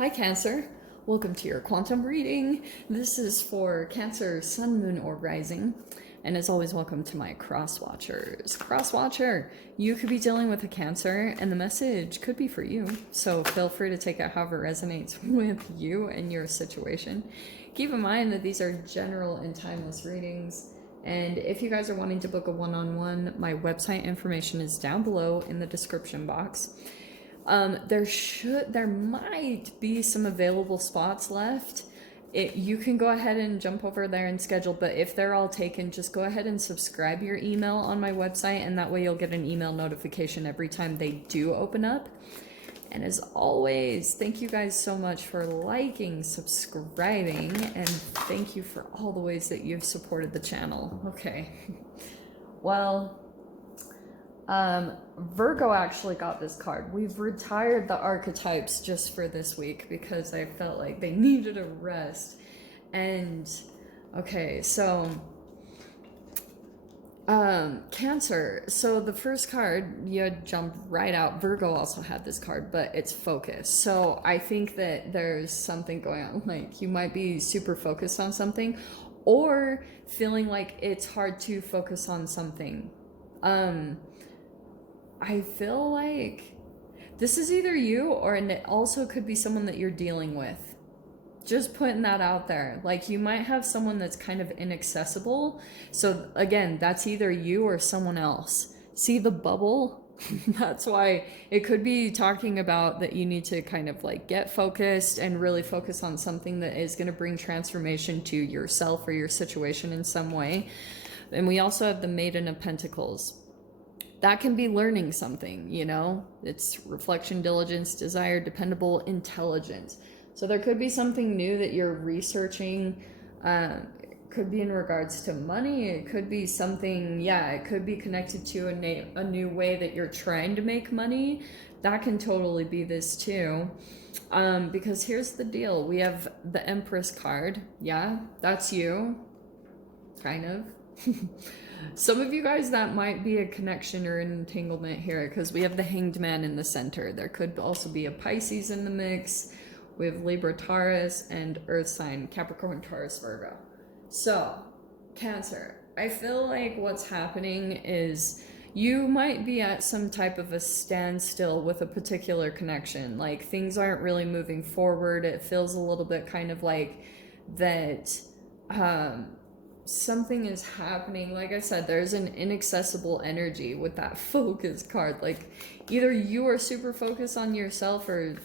Hi Cancer, welcome to your quantum reading. This is for Cancer, Sun, Moon, or Rising. And as always, welcome to my cross watchers. Cross watcher, you could be dealing with a Cancer and the message could be for you. So feel free to take it however resonates with you and your situation. Keep in mind that these are general and timeless readings. And if you guys are wanting to book a one-on-one, my website information is down below in the description box. There might be some available spots left. You can go ahead and jump over there and schedule, but if they're all taken, just go ahead and subscribe your email on my website, and that way you'll get an email notification every time they do open up. And as always, thank you guys so much for liking, subscribing, and thank you for all the ways that you've supported the channel. Okay. Well, Virgo actually got this card. We've retired the archetypes just for this week because I felt like they needed a rest. And okay, so Cancer. So the first card, you had jumped right out. Virgo also had this card, but it's focus. So I think that there's something going on. Like you might be super focused on something or feeling like it's hard to focus on something. I feel like this is either you or it also could be someone that you're dealing with. Just putting that out there. Like you might have someone that's kind of inaccessible. So again, that's either you or someone else. See the bubble? That's why it could be talking about that you need to kind of like get focused and really focus on something that is going to bring transformation to yourself or your situation in some way. And we also have the Maiden of Pentacles. That can be learning something, you know? It's reflection, diligence, desire, dependable, intelligence. So there could be something new that you're researching. It could be in regards to money. It could be something, it could be connected to a new way that you're trying to make money. That can totally be this too. Because here's the deal. We have the Empress card. Yeah, that's you. Kind of. Some of you guys, that might be a connection or an entanglement here because we have the Hanged Man in the center. There could also be a Pisces in the mix. We have Libra, Taurus, and Earth sign, Capricorn, Taurus, Virgo. So, Cancer, I feel like what's happening is you might be at some type of a standstill with a particular connection. Like things aren't really moving forward. It feels a little bit kind of like that something is happening. Like I said, there's an inaccessible energy with that focus card. Like either you are super focused on yourself or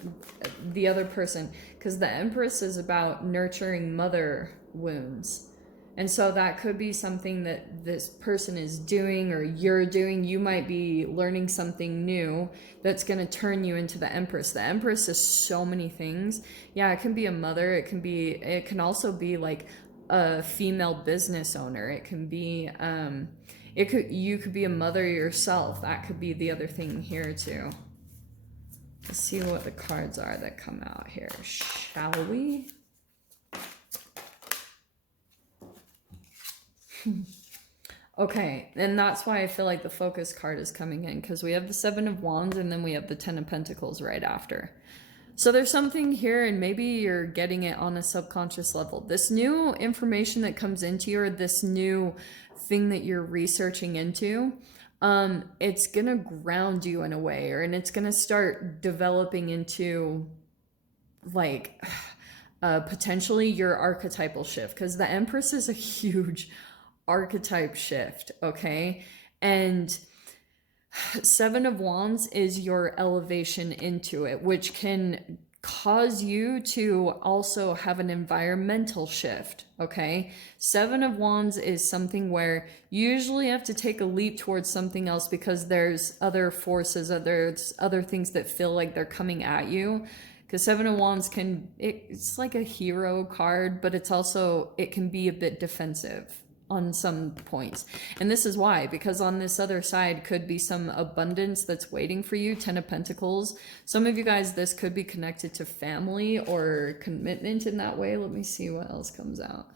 the other person, because the Empress is about nurturing mother wounds. And so that could be something that this person is doing or you're doing. You might be learning something new that's going to turn you into the Empress. The Empress is so many things. Yeah, it can be a mother. It can also be like a female business owner. It can be you could be a mother yourself. That could be the other thing here too. Let's see what the cards are that come out here, shall we? Okay, and that's why I feel like the focus card is coming in, because we have the Seven of Wands and then we have the Ten of Pentacles right after. So there's something here, and maybe you're getting it on a subconscious level. This new information that comes into you, or this new thing that you're researching into, it's going to ground you in a way, and it's going to start developing into like potentially your archetypal shift, because the Empress is a huge archetype shift, okay? And Seven of Wands is your elevation into it, which can cause you to also have an environmental shift, okay? Seven of Wands is something where you usually have to take a leap towards something else because there's other forces, there's other things that feel like they're coming at you. Because Seven of Wands it's like a hero card, but it can be a bit defensive on some points. And this is why, because on this other side could be some abundance that's waiting for you. Ten of Pentacles. Some of you guys, this could be connected to family or commitment in that way. Let me see what else comes out.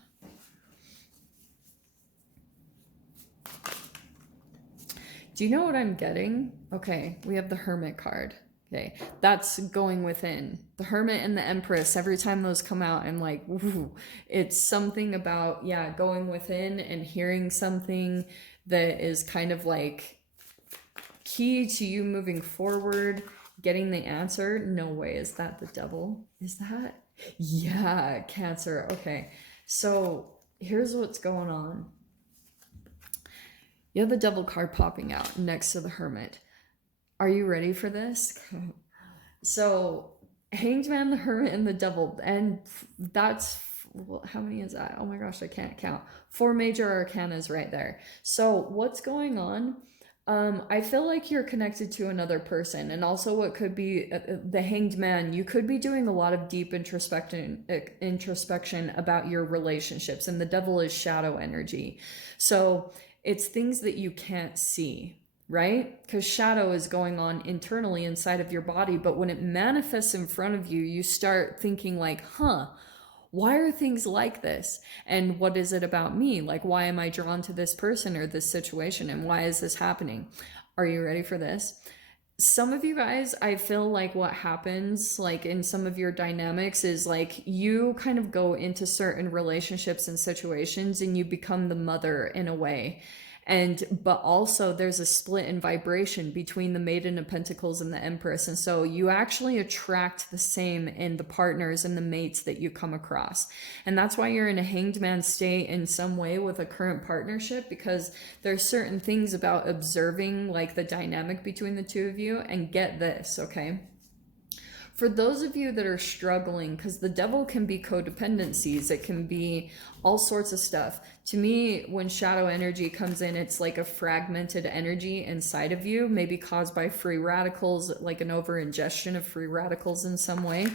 Do you know what I'm getting? Okay, we have the Hermit card. Okay, that's going within. The Hermit and the Empress, every time those come out, I'm like, ooh, it's something about, yeah, going within and hearing something that is kind of like key to you moving forward, getting the answer. No way, is that the devil? Is that? Yeah, Cancer. Okay, so here's what's going on. You have the devil card popping out next to the Hermit. Are you ready for this? So, Hanged Man, the Hermit, and the Devil, and that's, well, how many is that? Oh my gosh, I can't count. 4 major arcanas right there. So, what's going on? I feel like you're connected to another person, and also what could be the Hanged Man. You could be doing a lot of deep introspection about your relationships, and the Devil is shadow energy. So, it's things that you can't see, right? Because shadow is going on internally inside of your body, but when it manifests in front of you, you start thinking like, huh, why are things like this? And what is it about me? Like, why am I drawn to this person or this situation? And why is this happening? Are you ready for this? Some of you guys, I feel like what happens, like in some of your dynamics, is like you kind of go into certain relationships and situations and you become the mother in a way. And but also there's a split in vibration between the Maiden of Pentacles and the Empress. And so you actually attract the same in the partners and the mates that you come across. And that's why you're in a Hanged Man state in some way with a current partnership, because there's certain things about observing like the dynamic between the two of you. And get this, okay? For those of you that are struggling, because the devil can be codependencies, it can be all sorts of stuff. To me, when shadow energy comes in, it's like a fragmented energy inside of you, maybe caused by free radicals, like an over ingestion of free radicals in some way.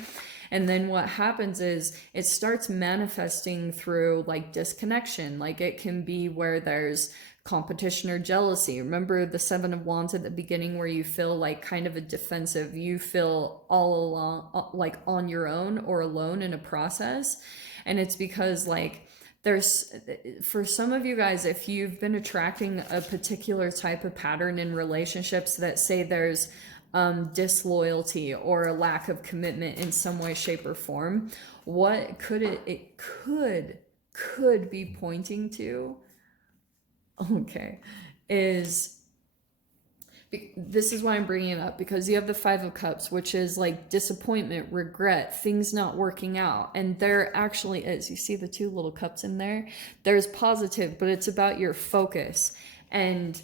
And then what happens is it starts manifesting through like disconnection. Like it can be where there's competition or jealousy. Remember the 7 of Wands at the beginning, where you feel like kind of a defensive, you feel all along, like on your own or alone in a process. And it's because like there's, for some of you guys, if you've been attracting a particular type of pattern in relationships that say there's disloyalty or a lack of commitment in some way, shape, or form, what could it could be pointing to, okay, is, this is why I'm bringing it up, because you have the 5 of Cups, which is like disappointment, regret, things not working out. And there actually is, you see the 2 little cups in there, there's positive, but it's about your focus. And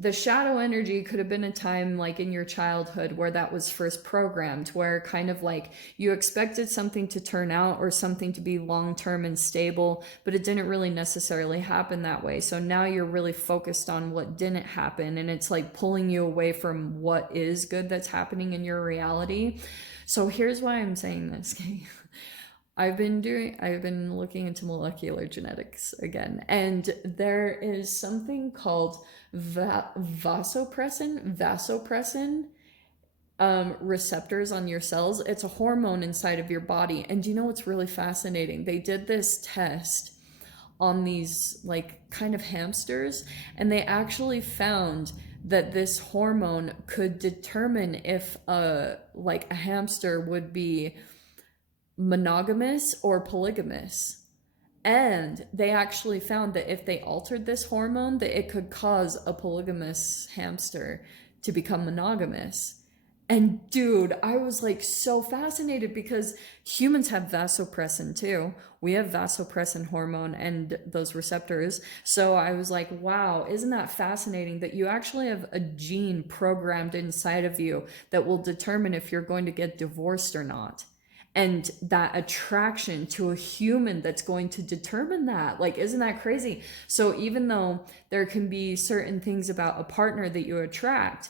the shadow energy could have been a time like in your childhood where that was first programmed, where kind of like you expected something to turn out or something to be long-term and stable, but it didn't really necessarily happen that way. So now you're really focused on what didn't happen, and it's like pulling you away from what is good that's happening in your reality. So here's why I'm saying this. I've been looking into molecular genetics again, and there is something called vasopressin receptors on your cells. It's a hormone inside of your body. And do you know what's really fascinating? They did this test on these like kind of hamsters, and they actually found that this hormone could determine if a hamster would be monogamous or polygamous. And they actually found that if they altered this hormone, that it could cause a polygamous hamster to become monogamous. And dude, I was like so fascinated, because humans have vasopressin too. We have vasopressin hormone and those receptors. So I was like, wow, isn't that fascinating that you actually have a gene programmed inside of you that will determine if you're going to get divorced or not. And that attraction to a human that's going to determine that. Like, isn't that crazy? So even though there can be certain things about a partner that you attract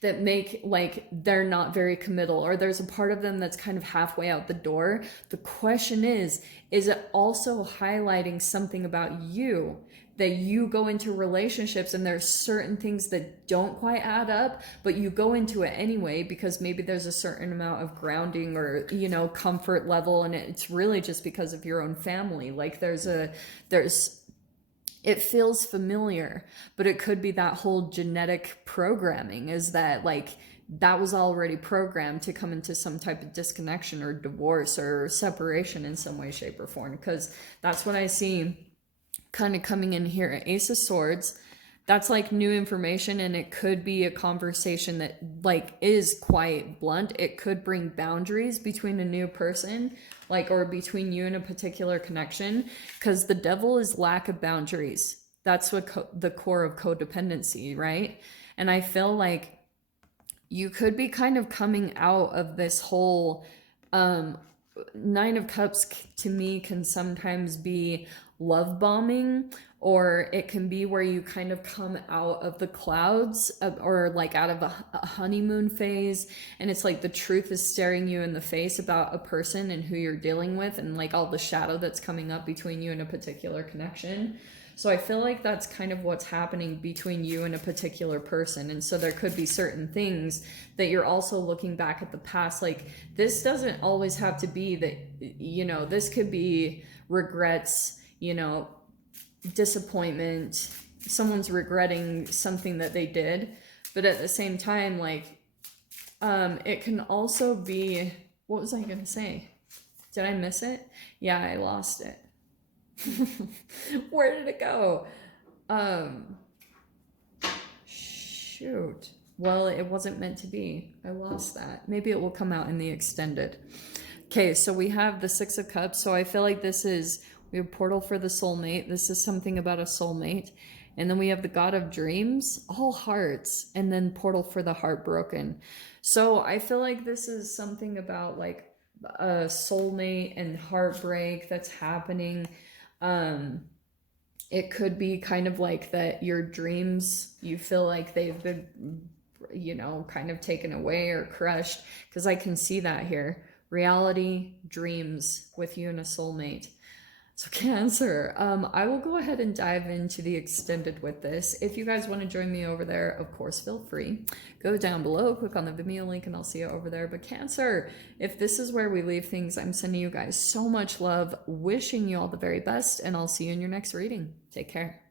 that make like they're not very committal, or there's a part of them that's kind of halfway out the door, the question is it also highlighting something about you, that you go into relationships and there's certain things that don't quite add up, but you go into it anyway because maybe there's a certain amount of grounding or, you know, comfort level, and it's really just because of your own family. Like it feels familiar, but it could be that whole genetic programming, is that like that was already programmed to come into some type of disconnection or divorce or separation in some way, shape, or form. Because that's what I see kind of coming in here. Ace of Swords, that's like new information, and it could be a conversation that like is quite blunt. It could bring boundaries between a new person, like, or between you and a particular connection, because the devil is lack of boundaries. That's what the core of codependency, right? And I feel like you could be kind of coming out of this whole Nine of Cups to me can sometimes be love bombing, or it can be where you kind of come out of the clouds, or like out of a honeymoon phase, and it's like the truth is staring you in the face about a person and who you're dealing with, and like all the shadow that's coming up between you and a particular connection. So I feel like that's kind of what's happening between you and a particular person. And so there could be certain things that you're also looking back at the past. Like, this doesn't always have to be that, you know, this could be regrets, you know, disappointment, someone's regretting something that they did. But at the same time, like, it can also be, what was I going to say? Did I miss it? Yeah, I lost it. Where did it go? Shoot. Well, it wasn't meant to be. I lost that. Maybe it will come out in the extended. Okay, so we have the Six of Cups. So I feel like this is, we have portal for the soulmate. This is something about a soulmate. And then we have the God of Dreams, all hearts, and then portal for the heartbroken. So I feel like this is something about like a soulmate and heartbreak that's happening. It could be kind of like that your dreams, you feel like they've been, you know, kind of taken away or crushed, because I can see that here. Reality, dreams with you and a soulmate. So Cancer, I will go ahead and dive into the extended with this. If you guys want to join me over there, of course, feel free. Go down below, click on the Vimeo link, and I'll see you over there. But Cancer, if this is where we leave things, I'm sending you guys so much love, wishing you all the very best, and I'll see you in your next reading. Take care.